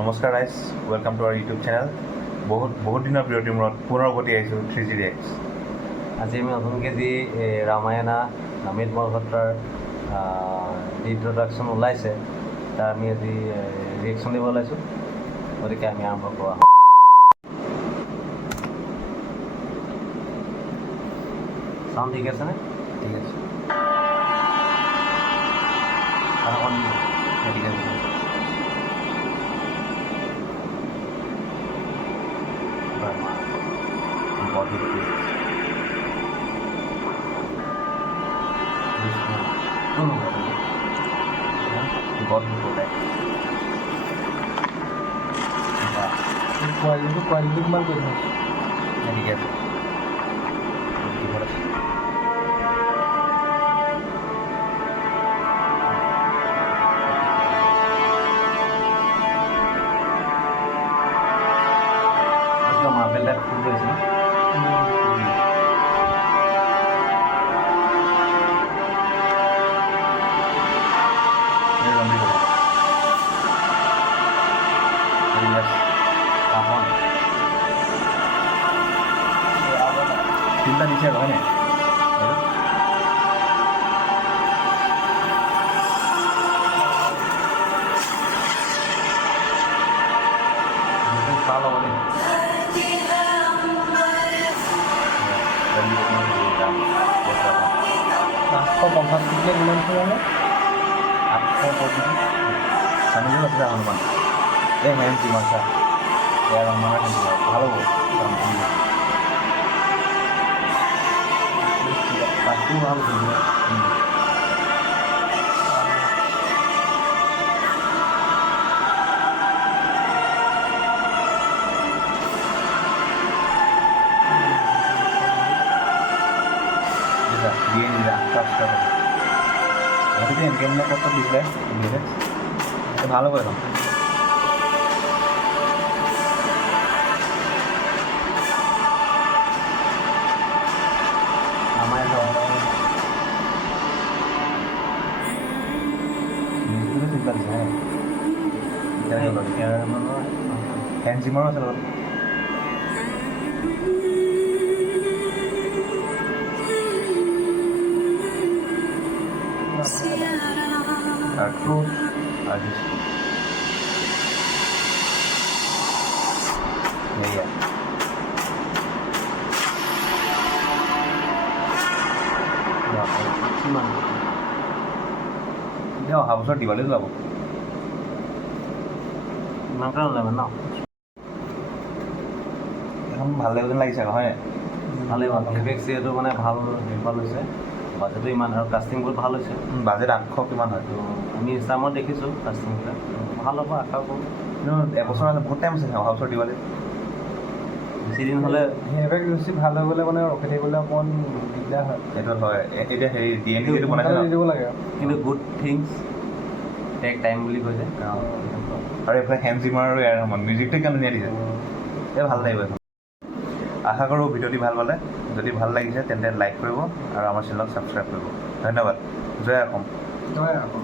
নমস্কাৰ ৰাইজ, welcome to our YouTube channel. বহুত দিনৰ বিৰতিৰ মূৰত পুনৰ উভতি আহিছোঁ 3G Reacts। আজি আমি নতুনকৈ যি ৰামায়ণা নামিত বৰপাত্ৰৰ ইন্ট্ৰডাকশ্যন ওলাইছে তাৰ আমি আজি ৰিয়েকশ্যন দিব ওলাইছোঁ। গতিকে আমি আৰম্ভ কৰোঁ। চাউণ্ড ঠিক আছেনে? ঠিক আছে, ঠিক আছে। কোৱালিটি কিমান কৰি ঠিক আছে। মাৰ্বেল টাইপ ফুল কৰিছে ন? তিনিটা দিছে আৰু হয়নে? ভাল হ'ব দেই। 550 কিমান পৰিমাণে? 850 চানিজো আছে হনুমান। এই হেম জিমাছা ইয়াৰ হনুমানৰ হেম ভাল হ'ব। পাঁচটো ভাল হৈছে। দিয়ে নিলে 8টা গতিকে এনেকৈ মানে কষ্ট দিছিলে ভাল হ'ব এখন। আমাৰ চিন্তা দিছে হেণ্ড জিমাৰো আছে লগত। এতিয়া অহা বছৰ দিৱালী যাব। ইমানকৈ ওলাব ন? এখন ভাল লাগিব যেন লাগিছে আকৌ হয়। ভালেই ভাল ইফেক্ট যিহেতু মানে ভাল ভাল হৈছে, বাজেটো ইমান আৰু কাষ্টিং বহুত ভাল হৈছে। বাজেট 800 কিমান হয়? তো আমি ইনষ্টাগ্ৰামত দেখিছোঁ কাষ্টিংবিলাক ভাল হ'ব আশা কৰোঁ। কিন্তু এবছৰ আছে, বহুত টাইম আছে অহা বছৰ দিৱালী। বেছি দিন হ'লে সেইভাগ বেছি ভাল হৈ গ'লে মানে ৰখি থাকিবলৈ অকণমান দিগদাৰ হয়। সেইটো হয়। এতিয়া হেৰি DND যিটো বনাইছে সোনকালে ন, দি দিব লাগে আৰু। কিন্তু গুড থিংছ টেক টাইম বুলি কৈছে। আৰু এইফালে হেম জিমাৰ আৰু ইয়াৰ সমান মিউজিকটো কিমান ধুনীয়া দিছে। এই ভাল লাগিব এখন। আশা কৰোঁ ভিডিঅ'টি ভাল পালে। যদি ভাল লাগিছে তেন্তে লাইক কৰিব আৰু আমাৰ চেনেলক ছাবস্ক্ৰাইব কৰিব। ধন্যবাদ। জয় অসম। হয় আকৌ